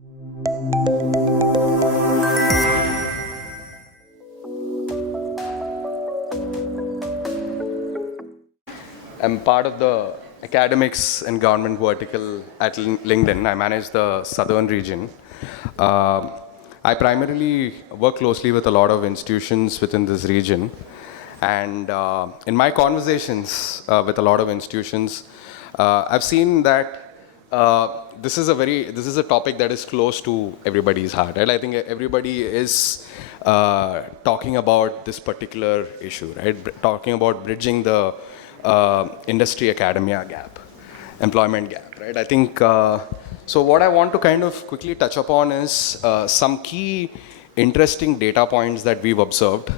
I'm part of the academics and government vertical at LinkedIn. I manage the southern region. I primarily work closely with a lot of institutions within this region. And in my conversations with a lot of institutions, I've seen that this is a topic that is close to everybody's heart. Right? I think everybody is talking about this particular issue, right? Talking about bridging the industry academia gap, employment gap, right? I think, so what I want to kind of quickly touch upon is some key interesting data points that we've observed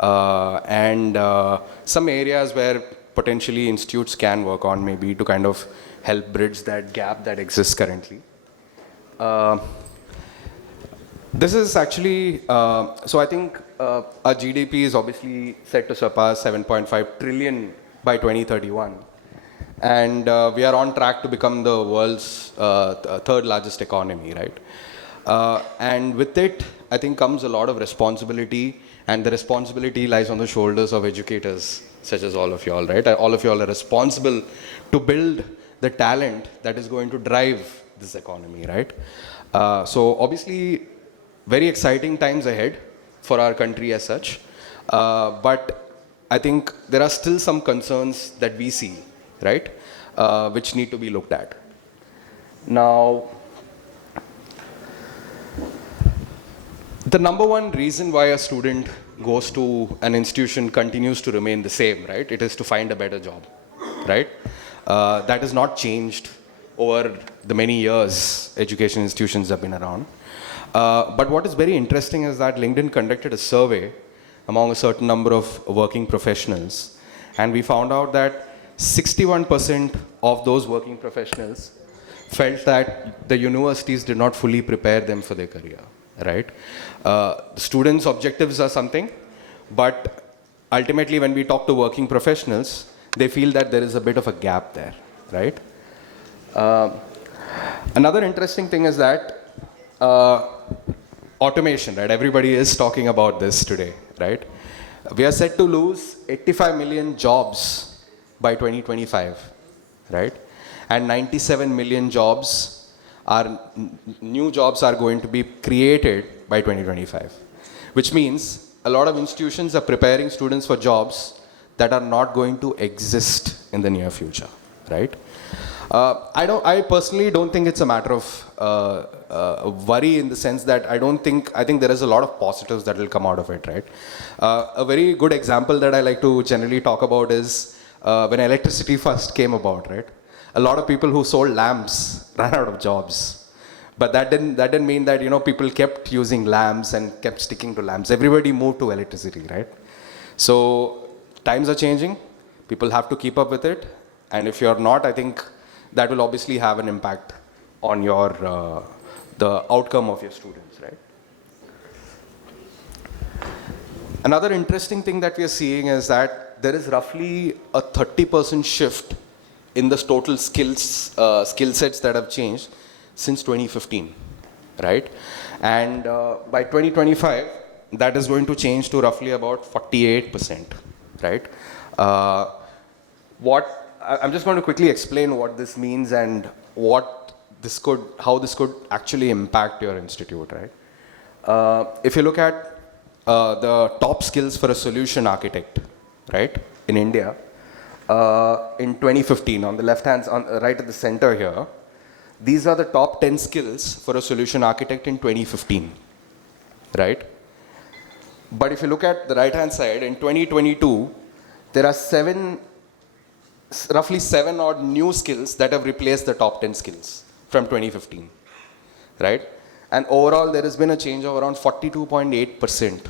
and some areas where potentially institutes can work on maybe to kind of help bridge that gap that exists currently. This is actually, so I think our GDP is obviously set to surpass 7.5 trillion by 2031. And we are on track to become the world's third largest economy, right? And with it, I think comes a lot of responsibility, and the responsibility lies on the shoulders of educators, such as all of you all, right? All of you all are responsible to build the talent that is going to drive this economy, right? So obviously, very exciting times ahead for our country as such, but I think there are still some concerns that we see, right, which need to be looked at. Now, the number one reason why a student goes to an institution continues to remain the same, right? It is to find a better job, right? That has not changed over the many years education institutions have been around. But what is very interesting is that LinkedIn conducted a survey among a certain number of working professionals, and we found out that 61% of those working professionals felt that the universities did not fully prepare them for their career, right? Students' objectives are something, but ultimately when we talk to working professionals, they feel that there is a bit of a gap there, right? Another interesting thing is that automation, right? Everybody is talking about this today, right? We are set to lose 85 million jobs by 2025, right? And 97 million jobs new jobs are going to be created by 2025, which means a lot of institutions are preparing students for jobs that are not going to exist in the near future, right? I personally don't think it's a matter of worry in the sense that I think there is a lot of positives that will come out of it, right? A very good example that I like to generally talk about is when electricity first came about, right? A lot of people who sold lamps ran out of jobs. But that didn't mean that, people kept using lamps and kept sticking to lamps. Everybody moved to electricity, right? So times are changing. People have to keep up with it. And if you're not, I think that will obviously have an impact on your the outcome of your students, right? Another interesting thing that we are seeing is that there is roughly a 30% shift in the total skill sets that have changed since 2015, right? And by 2025, that is going to change to roughly about 48%, right? I'm just going to quickly explain what this means and how this could actually impact your institute, right? If you look at the top skills for a solution architect, right, in India, in 2015, on the left hand, right at the center here, these are the top 10 skills for a solution architect in 2015, right? But if you look at the right hand side, in 2022, there are roughly seven odd new skills that have replaced the top 10 skills from 2015, right? And overall, there has been a change of around 42.8%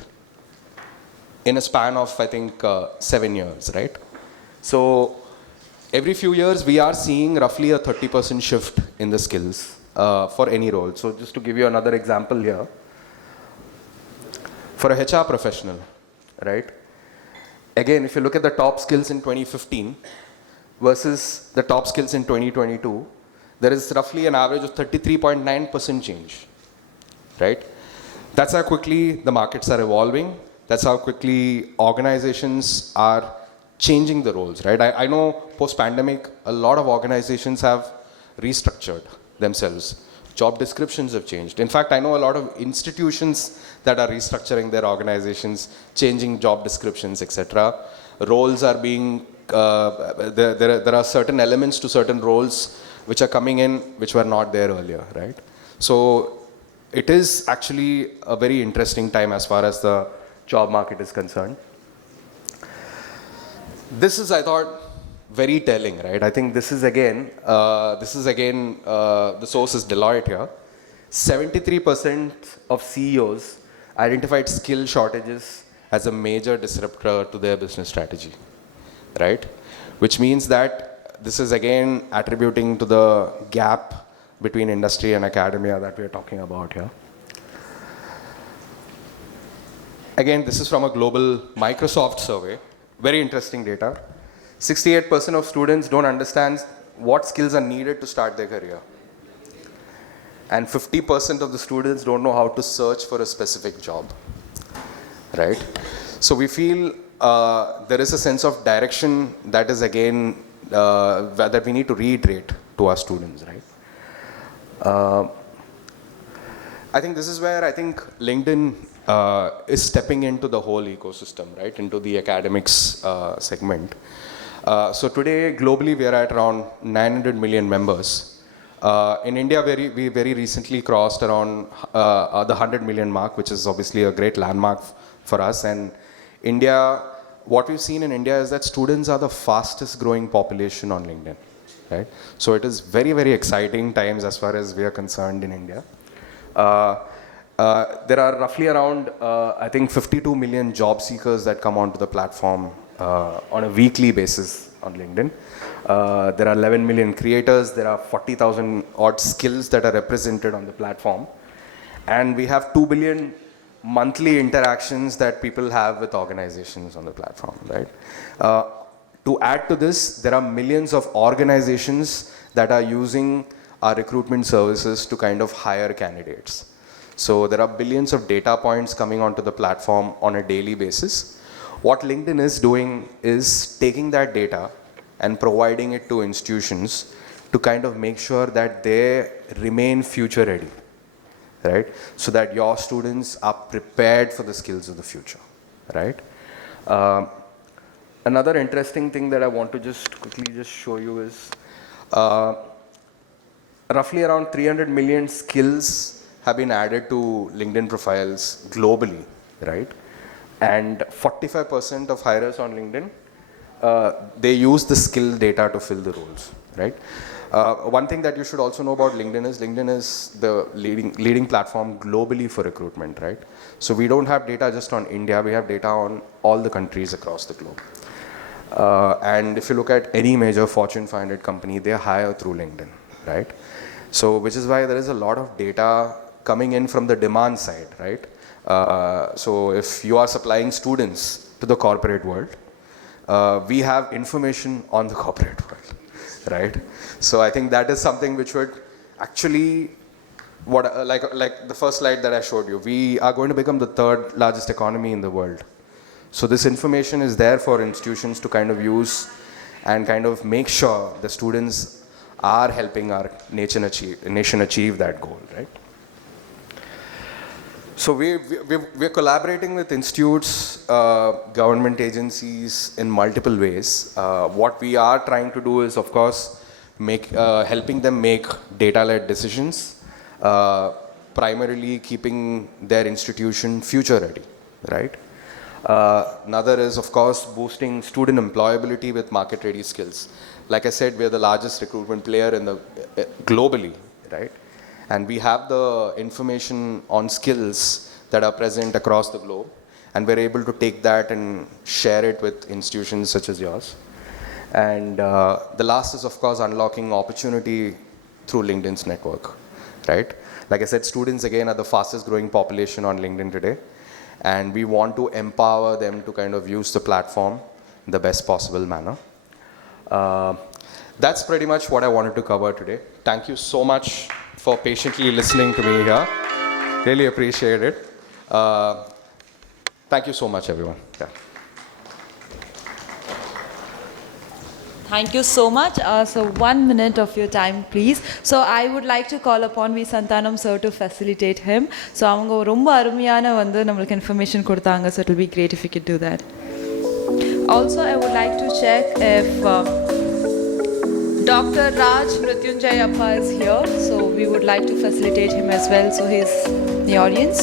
in a span of, I think, 7 years, right? So every few years, we are seeing roughly a 30% shift in the skills for any role. So just to give you another example here, for a HR professional, right? Again, if you look at the top skills in 2015 versus the top skills in 2022, there is roughly an average of 33.9% change, right? That's how quickly the markets are evolving. That's how quickly organizations are changing the roles, right? I know post-pandemic, a lot of organizations have restructured themselves. Job descriptions have changed. In fact, I know a lot of institutions that are restructuring their organizations, changing job descriptions, etc. Roles are being, there are certain elements to certain roles which are coming in which were not there earlier, right? So it is actually a very interesting time as far as the job market is concerned. This is, I thought, very telling, right? I think this is again, the source is Deloitte here. 73% of CEOs identified skill shortages as a major disruptor to their business strategy, right? Which means that this is again attributing to the gap between industry and academia that we are talking about here. Again, this is from a global Microsoft survey. Very interesting data. 68% of students don't understand what skills are needed to start their career. And 50% of the students don't know how to search for a specific job, right? So we feel there is a sense of direction that is again, that we need to reiterate to our students, right? I think this is where I think LinkedIn is stepping into the whole ecosystem, right? Into the academics segment. So today, globally, we are at around 900 million members. In India, we very recently crossed around the 100 million mark, which is obviously a great landmark for us. And India, what we've seen in India is that students are the fastest growing population on LinkedIn, right? So it is very, very exciting times as far as we are concerned in India. There are roughly around, I think, 52 million job seekers that come onto the platform on a weekly basis on LinkedIn. There are 11 million creators. There are 40,000 odd skills that are represented on the platform. And we have 2 billion monthly interactions that people have with organizations on the platform, right? To add to this, there are millions of organizations that are using our recruitment services to kind of hire candidates. So there are billions of data points coming onto the platform on a daily basis. What LinkedIn is doing is taking that data and providing it to institutions to kind of make sure that they remain future ready, right? So that your students are prepared for the skills of the future, right? Another interesting thing that I want to just quickly just show you is roughly around 300 million skills have been added to LinkedIn profiles globally, right? And 45% of hirers on LinkedIn, they use the skill data to fill the roles, right? One thing that you should also know about LinkedIn is the leading platform globally for recruitment, right? So we don't have data just on India, we have data on all the countries across the globe. And if you look at any major Fortune 500 company, they hire through LinkedIn, right? So which is why there is a lot of data coming in from the demand side, right? So if you are supplying students to the corporate world, we have information on the corporate world, right? So I think that is something which would actually, like the first slide that I showed you, we are going to become the third largest economy in the world. So this information is there for institutions to kind of use and kind of make sure the students are helping our nation achieve that goal, right? So we're collaborating with institutes, government agencies in multiple ways. What we are trying to do is, of course, helping them make data-led decisions, primarily keeping their institution future-ready, right? Another is, of course, boosting student employability with market-ready skills. Like I said, we're the largest recruitment player globally, right? And we have the information on skills that are present across the globe. And we're able to take that and share it with institutions such as yours. And the last is, of course, unlocking opportunity through LinkedIn's network, right? Like I said, students, again, are the fastest growing population on LinkedIn today. And we want to empower them to kind of use the platform in the best possible manner. That's pretty much what I wanted to cover today. Thank you so much for patiently listening to me here. Really appreciate it. Thank you so much, everyone. Yeah. Thank you so much. So 1 minute of your time, please. So I would like to call upon V. Santanam sir to facilitate him. So அவங்க ரொம்ப அருமையான வந்து நம்மளுக்கு information கொடுத்தாங்க. So it will be great if you could do that. Also, I would like to check if Dr. Raj Mrityunjay Appa is here. So we would like to facilitate him as well. So he's in the audience.